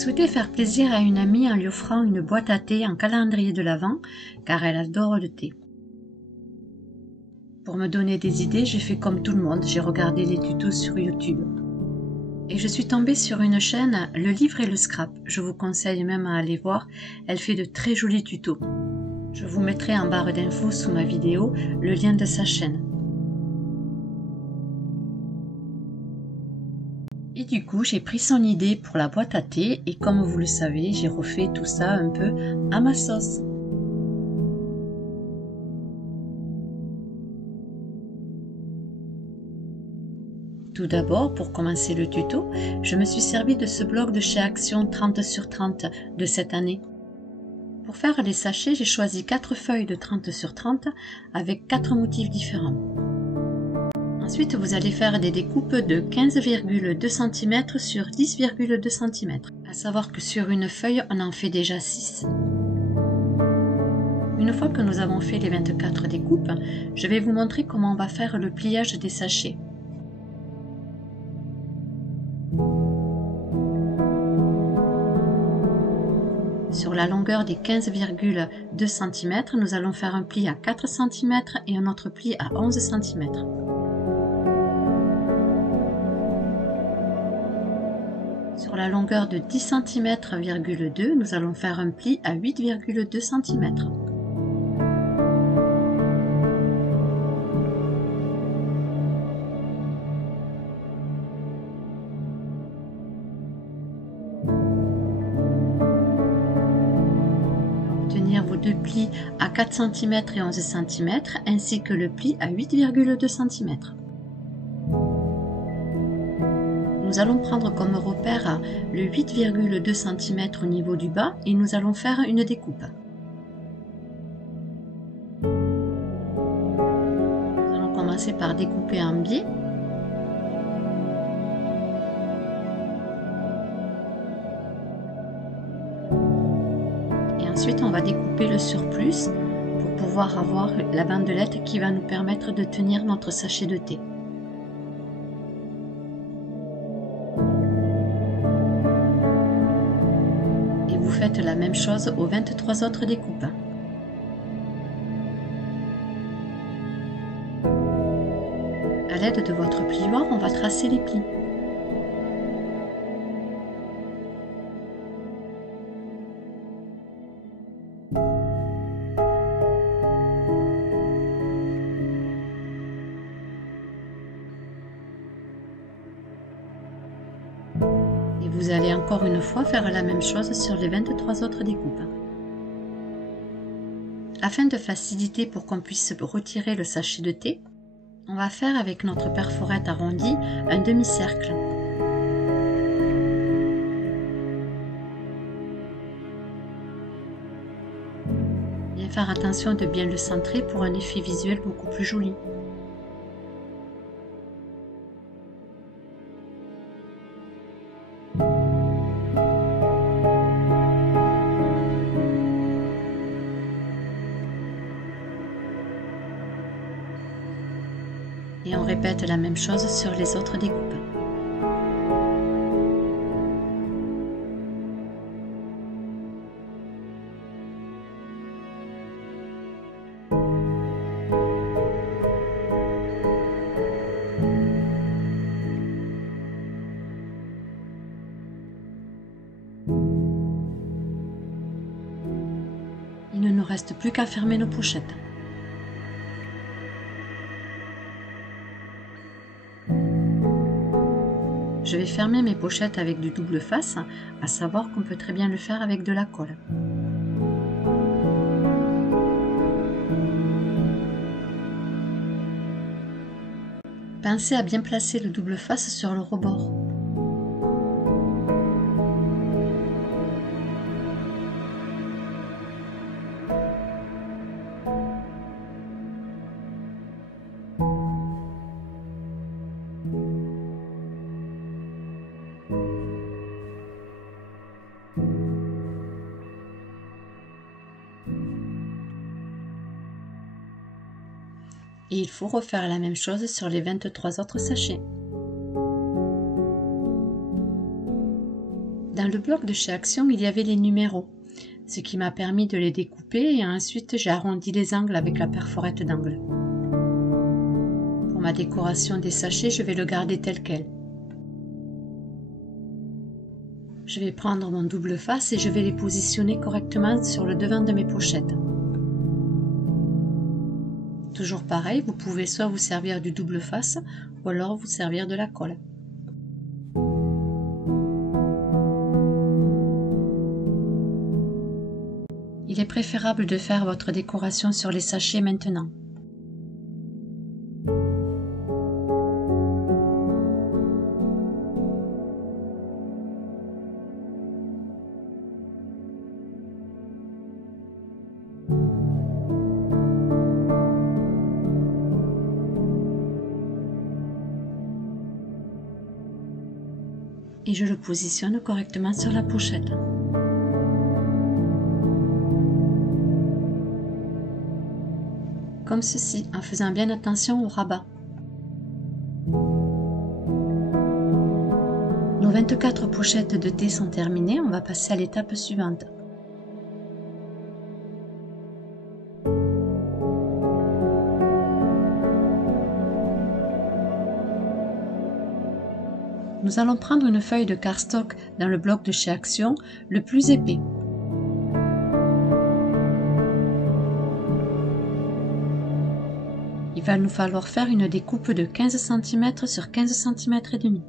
souhaitais faire plaisir à une amie en lui offrant une boîte à thé en calendrier de l'Avent, car elle adore le thé. Pour me donner des idées, j'ai fait comme tout le monde, j'ai regardé les tutos sur YouTube. Et je suis tombée sur une chaîne, Le Livre et le Scrap. Je vous conseille même à aller voir, elle fait de très jolis tutos. Je vous mettrai en barre d'infos sous ma vidéo le lien de sa chaîne. Et du coup, j'ai pris son idée pour la boîte à thé et comme vous le savez, j'ai refait tout ça un peu à ma sauce. Tout d'abord, pour commencer le tuto, je me suis servi de ce bloc de chez Action 30 sur 30 de cette année. Pour faire les sachets, j'ai choisi 4 feuilles de 30 sur 30 avec 4 motifs différents. Ensuite, vous allez faire des découpes de 15,2 cm sur 10,2 cm. À savoir que sur une feuille, on en fait déjà 6. Une fois que nous avons fait les 24 découpes, je vais vous montrer comment on va faire le pliage des sachets. Sur la longueur des 15,2 cm, nous allons faire un pli à 4 cm et un autre pli à 11 cm. Sur la longueur de 10 cm,2 cm, nous allons faire un pli à 8,2 cm. Obtenir vos deux plis à 4 cm et 11 cm, ainsi que le pli à 8,2 cm. Nous allons prendre comme repère le 8,2 cm au niveau du bas et nous allons faire une découpe. Nous allons commencer par découper en biais. Et ensuite on va découper le surplus pour pouvoir avoir la bandelette qui va nous permettre de tenir notre sachet de thé. Vous faites la même chose aux 23 autres découpes. À l'aide de votre plioir, on va tracer les plis. Et vous allez encore une fois faire la même chose sur les 23 autres découpes. Afin de faciliter pour qu'on puisse retirer le sachet de thé, on va faire avec notre perforette arrondie un demi-cercle. Bien faire attention de bien le centrer pour un effet visuel beaucoup plus joli. Et on répète la même chose sur les autres découpes. Il ne nous reste plus qu'à fermer nos pochettes. Je vais fermer mes pochettes avec du double face, à savoir qu'on peut très bien le faire avec de la colle. Pensez à bien placer le double face sur le rebord. Et il faut refaire la même chose sur les 23 autres sachets. Dans le bloc de chez Action, il y avait les numéros, ce qui m'a permis de les découper et ensuite j'ai arrondi les angles avec la perforette d'angle. Pour ma décoration des sachets, je vais le garder tel quel. Je vais prendre mon double face et je vais les positionner correctement sur le devant de mes pochettes. Toujours pareil, vous pouvez soit vous servir du double face ou alors vous servir de la colle. Il est préférable de faire votre décoration sur les sachets maintenant. Et je le positionne correctement sur la pochette. Comme ceci, en faisant bien attention au rabat. Nos 24 pochettes de thé sont terminées, on va passer à l'étape suivante. Nous allons prendre une feuille de cardstock dans le bloc de chez Action, le plus épais. Il va nous falloir faire une découpe de 15 cm sur 15 cm et demi.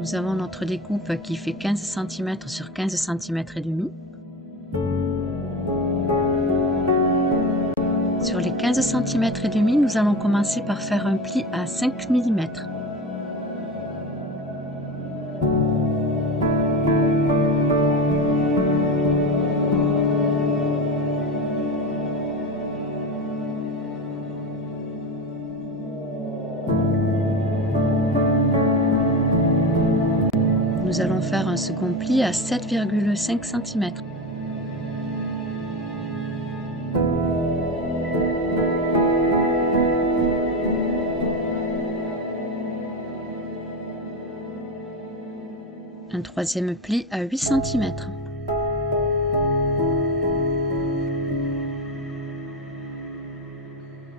Nous avons notre découpe qui fait 15 cm sur 15 cm et demi. Sur les 15 cm et demi, nous allons commencer par faire un pli à 5 mm. Nous allons faire un second pli à 7,5 cm. Un troisième pli à 8 cm.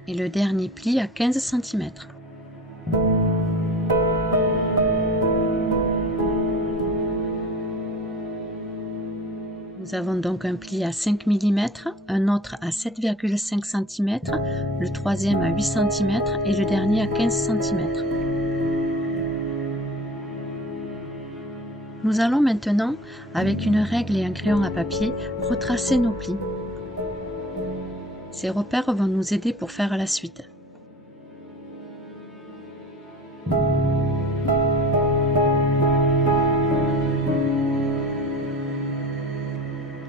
Et le dernier pli à 15 cm. Nous avons donc un pli à 5 mm, un autre à 7,5 cm, le troisième à 8 cm et le dernier à 15 cm. Nous allons maintenant, avec une règle et un crayon à papier, retracer nos plis. Ces repères vont nous aider pour faire la suite.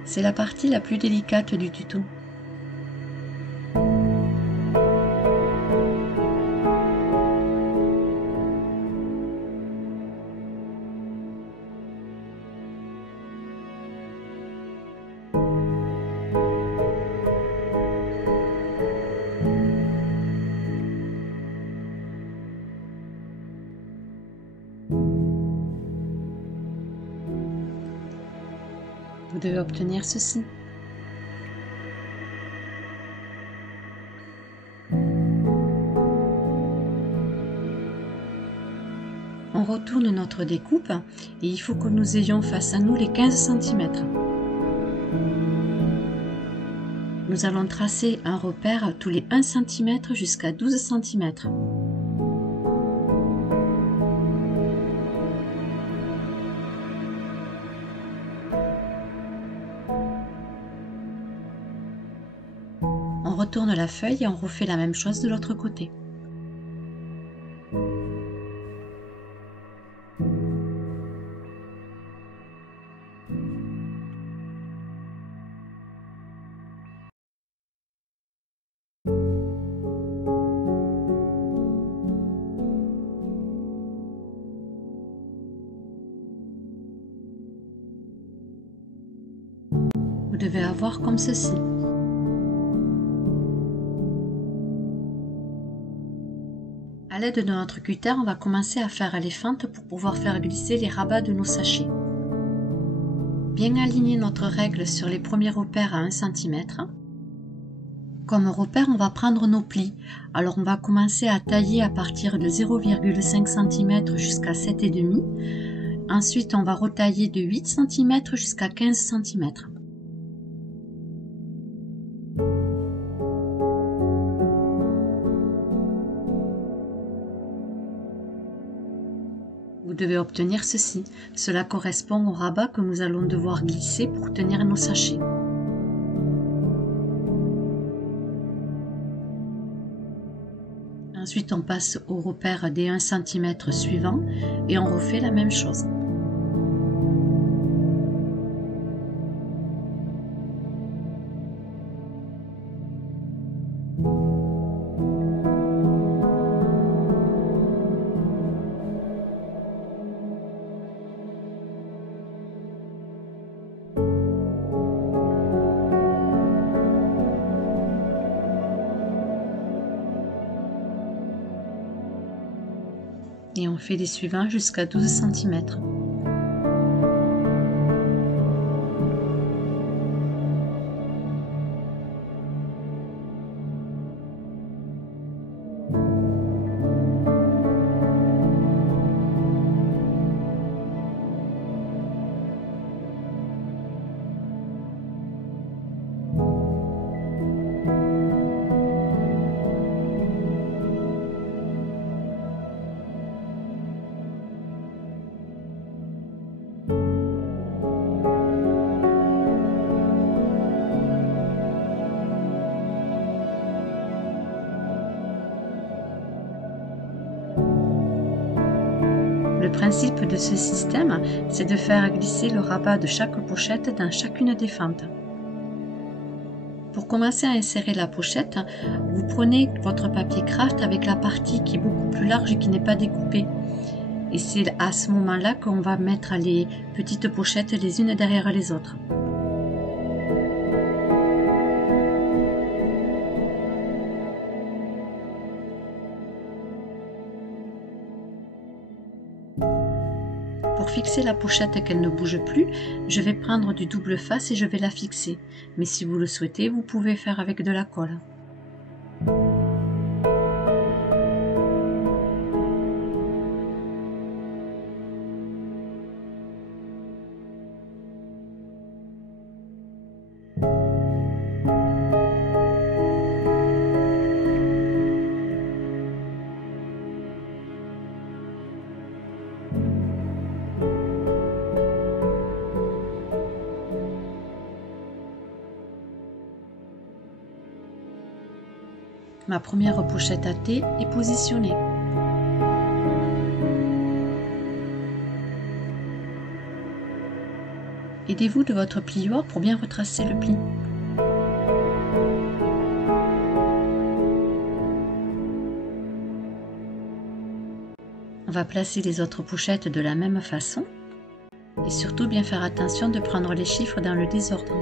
C'est la partie la plus délicate du tuto. Vous devez obtenir ceci. On retourne notre découpe et il faut que nous ayons face à nous les 15 cm. Nous allons tracer un repère tous les 1 cm jusqu'à 12 cm. On retourne la feuille et on refait la même chose de l'autre côté. vous devez avoir comme ceci. À l'aide de notre cutter, on va commencer à faire les fentes pour pouvoir faire glisser les rabats de nos sachets. Bien aligner notre règle sur les premiers repères à 1 cm. Comme repère, on va prendre nos plis. Alors on va commencer à tailler à partir de 0,5 cm jusqu'à 7,5 cm. Ensuite, on va retailler de 8 cm jusqu'à 15 cm. Vous devez obtenir ceci. Cela correspond au rabat que nous allons devoir glisser pour tenir nos sachets. Ensuite, on passe au repère des 1 cm suivants et on refait la même chose. Et on fait les suivants jusqu'à 12 cm. Le principe de ce système, c'est de faire glisser le rabat de chaque pochette dans chacune des fentes. Pour commencer à insérer la pochette, vous prenez votre papier craft avec la partie qui est beaucoup plus large et qui n'est pas découpée. Et c'est à ce moment-là qu'on va mettre les petites pochettes les unes derrière les autres. Pour fixer la pochette et qu'elle ne bouge plus, je vais prendre du double face et je vais la fixer. Mais si vous le souhaitez, vous pouvez faire avec de la colle. Ma première pochette à thé est positionnée. Aidez-vous de votre plioir pour bien retracer le pli. On va placer les autres pochettes de la même façon et surtout bien faire attention de prendre les chiffres dans le désordre.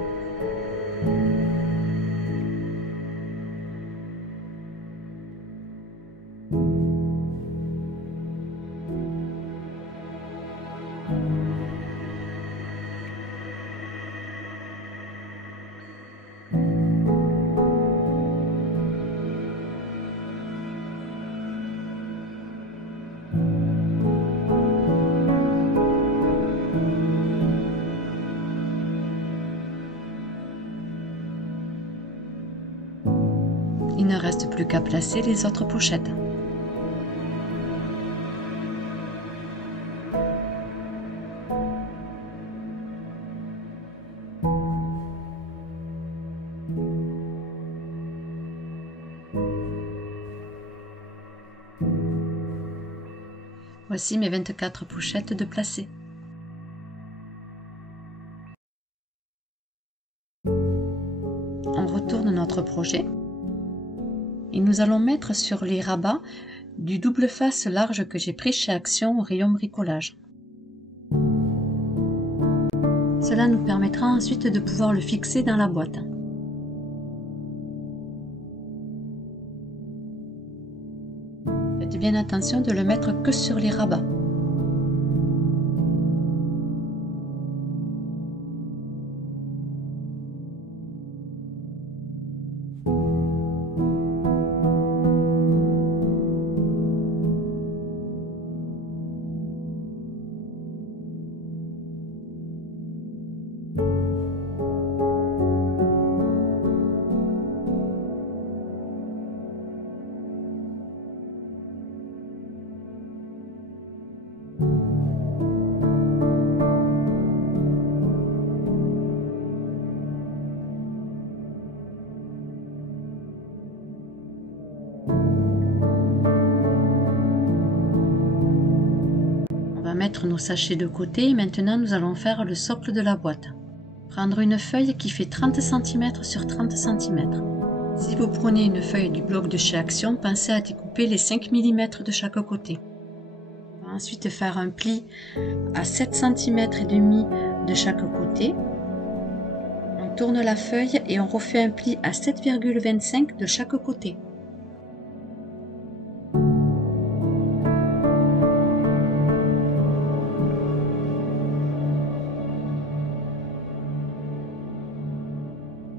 Il ne reste plus qu'à placer les autres pochettes. Voici mes 24 pochettes de placées. On retourne notre projet et nous allons mettre sur les rabats du double face large que j'ai pris chez Action au rayon bricolage. Cela nous permettra ensuite de pouvoir le fixer dans la boîte. Faites bien attention de le mettre que sur les rabats. Mettre nos sachets de côté et maintenant nous allons faire le socle de la boîte. Prendre une feuille qui fait 30 cm sur 30 cm. Si vous prenez une feuille du bloc de chez Action, pensez à découper les 5 mm de chaque côté. On va ensuite faire un pli à 7 cm et demi de chaque côté. On tourne la feuille et on refait un pli à 7,25 de chaque côté.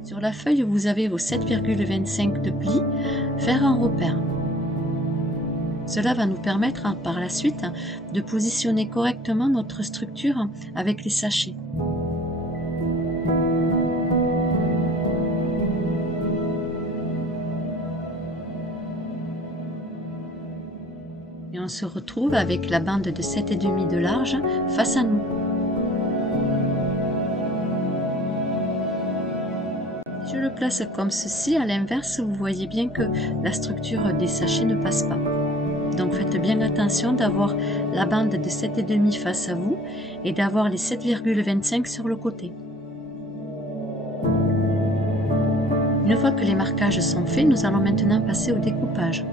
Sur la feuille où vous avez vos 7,25 de pli, faire un repère. Cela va nous permettre par la suite de positionner correctement notre structure avec les sachets. Et on se retrouve avec la bande de 7,5 de large face à nous. Je le place comme ceci, à l'inverse, vous voyez bien que la structure des sachets ne passe pas. Donc faites bien attention d'avoir la bande de 7,5 face à vous et d'avoir les 7,25 sur le côté. Une fois que les marquages sont faits, nous allons maintenant passer au découpage.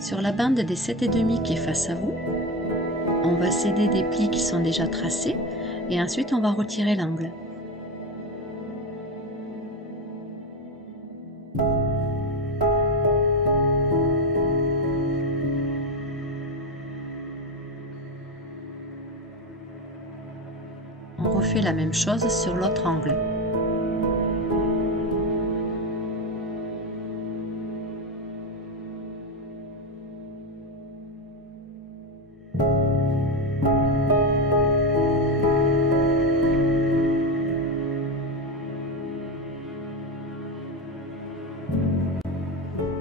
Sur la bande des 7,5 qui est face à vous, on va céder des plis qui sont déjà tracés. Et ensuite on va retirer l'angle. On refait la même chose sur l'autre angle.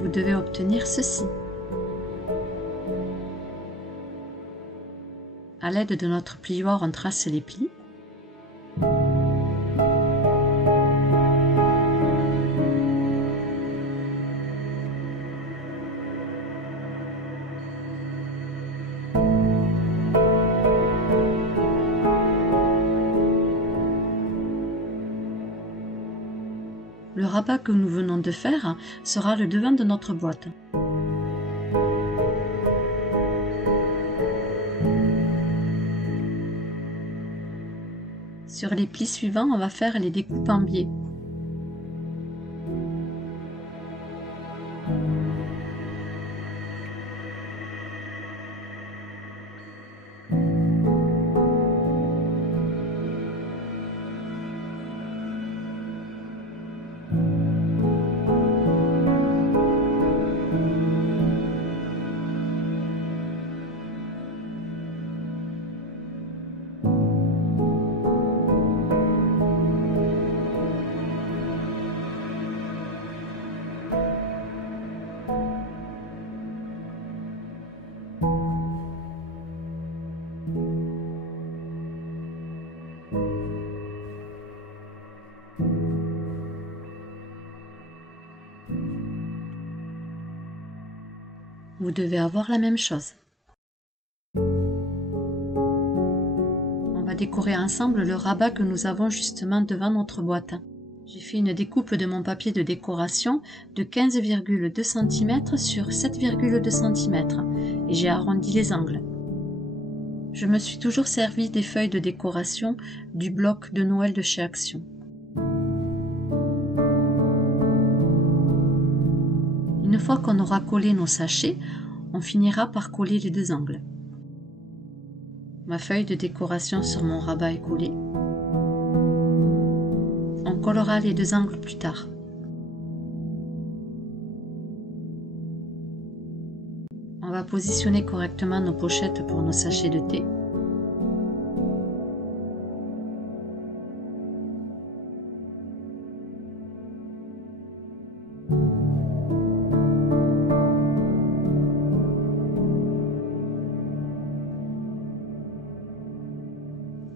Vous devez obtenir ceci. À l'aide de notre plioir, on trace les plis. Le rabat que nous venons de faire sera le devant de notre boîte. Sur les plis suivants, on va faire les découpes en biais. Vous devez avoir la même chose. On va décorer ensemble le rabat que nous avons justement devant notre boîte. J'ai fait une découpe de mon papier de décoration de 15,2 cm sur 7,2 cm et j'ai arrondi les angles. Je me suis toujours servi des feuilles de décoration du bloc de Noël de chez Action. Une fois qu'on aura collé nos sachets, on finira par coller les deux angles. Ma feuille de décoration sur mon rabat est collée. On collera les deux angles plus tard. On va positionner correctement nos pochettes pour nos sachets de thé.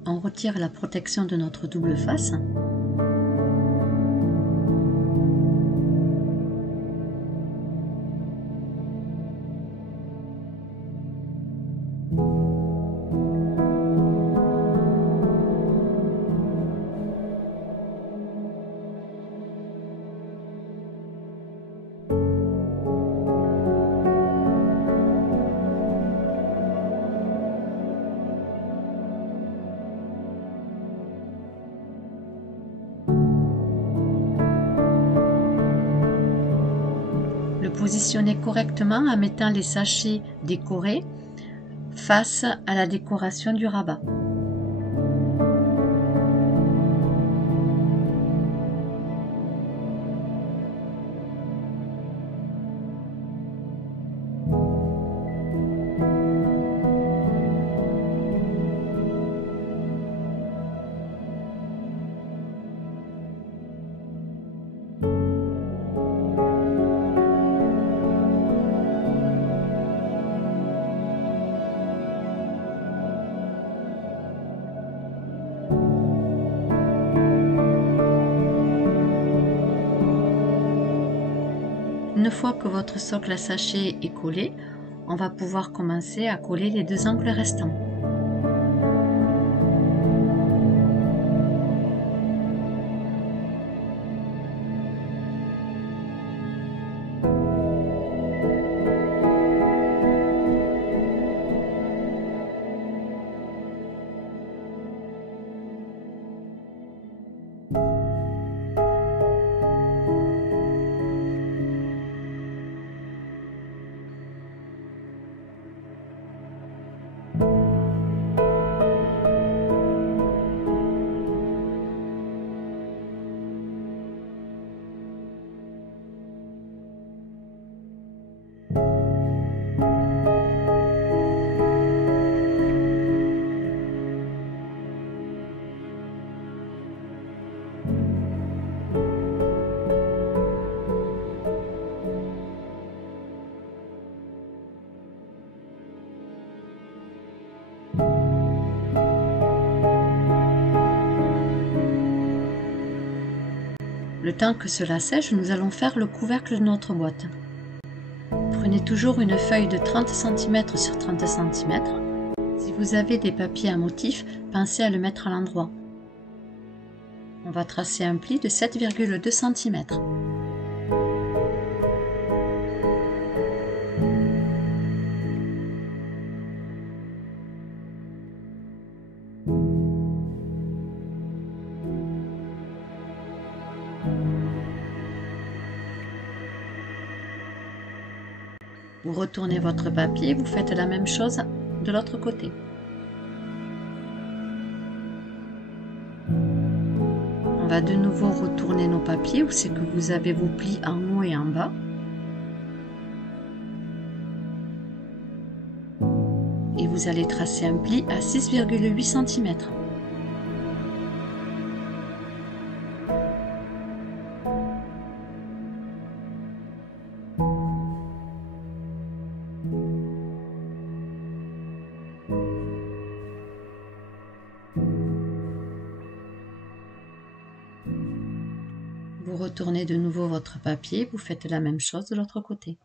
On retire la protection de notre double face. Le positionner correctement en mettant les sachets décorés face à la décoration du rabat. Une fois que votre socle à sachet est collé, on va pouvoir commencer à coller les deux angles restants. Le temps que cela sèche, nous allons faire le couvercle de notre boîte. Prenez toujours une feuille de 30 cm sur 30 cm. Si vous avez des papiers à motif, pensez à le mettre à l'endroit. On va tracer un pli de 7,2 cm. Vous retournez votre papier, vous faites la même chose de l'autre côté. On va de nouveau retourner nos papiers où c'est que vous avez vos plis en haut et en bas. Et vous allez tracer un pli à 6,8 cm. Vous retournez de nouveau votre papier, vous faites la même chose de l'autre côté.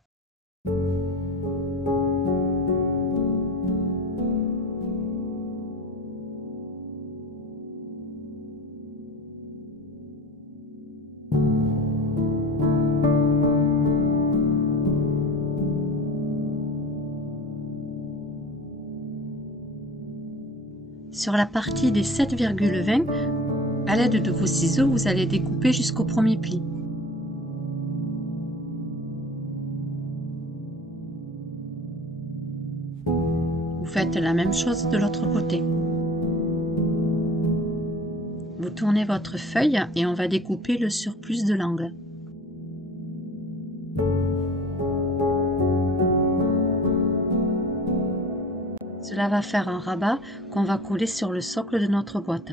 Sur la partie des 7,20, à l'aide de vos ciseaux, vous allez découper jusqu'au premier pli. Vous faites la même chose de l'autre côté. Vous tournez votre feuille et on va découper le surplus de l'angle. Cela va faire un rabat qu'on va coller sur le socle de notre boîte.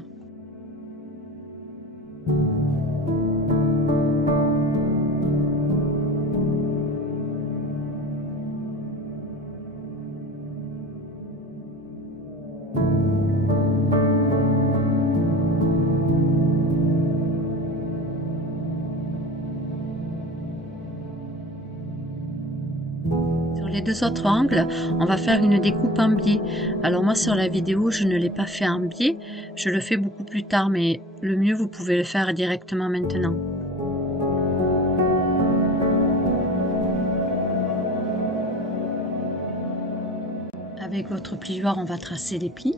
Les deux autres angles, on va faire une découpe en biais. Alors moi sur la vidéo, je ne l'ai pas fait en biais, je le fais beaucoup plus tard, mais le mieux vous pouvez le faire directement maintenant. Avec votre plioir, on va tracer les plis.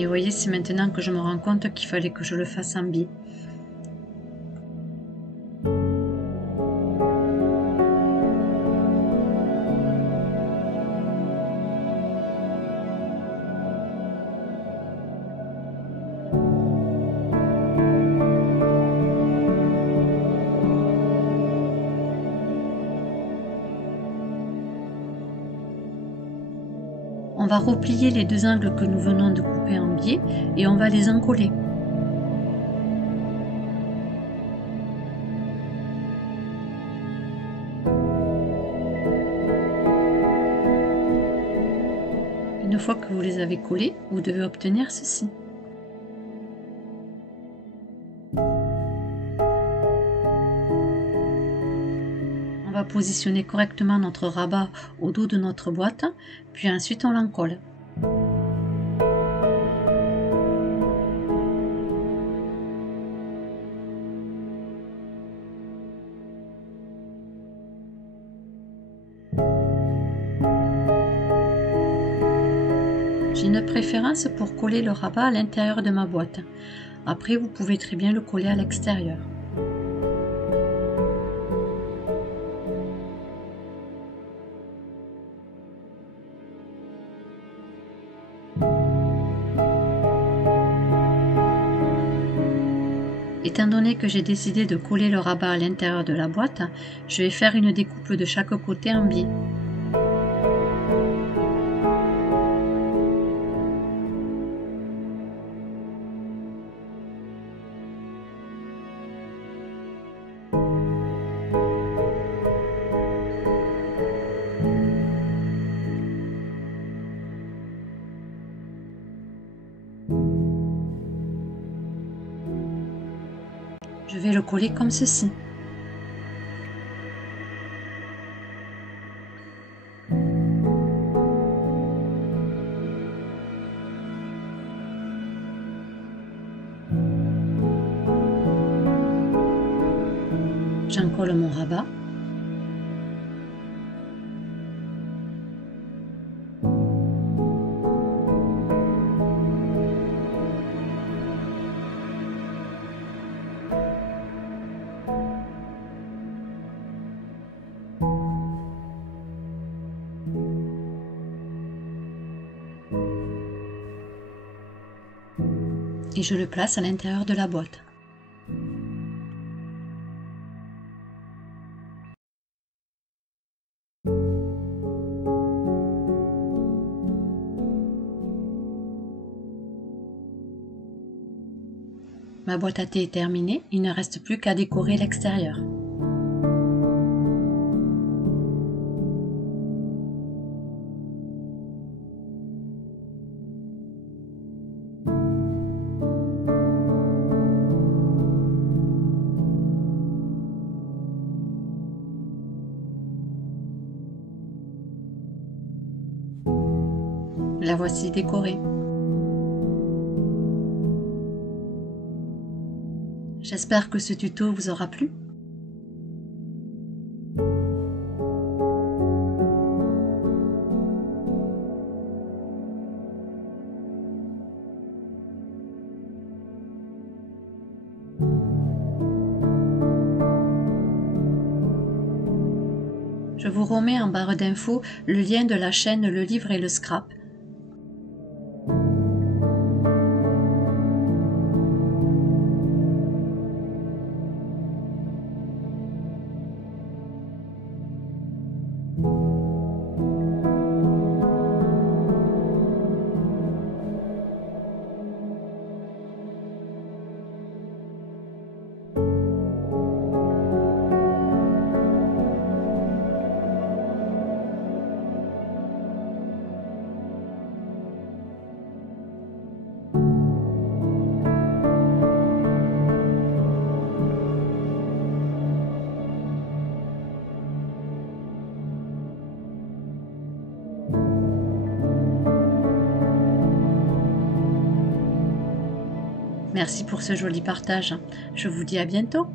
Et vous voyez, c'est maintenant que je me rends compte qu'il fallait que je le fasse en biais. On va replier les deux angles que nous venons de couper en biais et on va les encoller. Une fois que vous les avez collés, vous devez obtenir ceci. On va positionner correctement notre rabat au dos de notre boîte, puis ensuite on l'encolle. J'ai une préférence pour coller le rabat à l'intérieur de ma boîte. Après, vous pouvez très bien le coller à l'extérieur. Étant donné que j'ai décidé de coller le rabat à l'intérieur de la boîte, je vais faire une découpe de chaque côté en biais. Je vais le coller comme ceci. J'encolle mon rabat. Et je le place à l'intérieur de la boîte. Ma boîte à thé est terminée, il ne reste plus qu'à décorer l'extérieur. voici décorée. J'espère que ce tuto vous aura plu. Je vous remets en barre d'infos le lien de la chaîne Le Livre et le Scrap. Merci pour ce joli partage. Je vous dis à bientôt.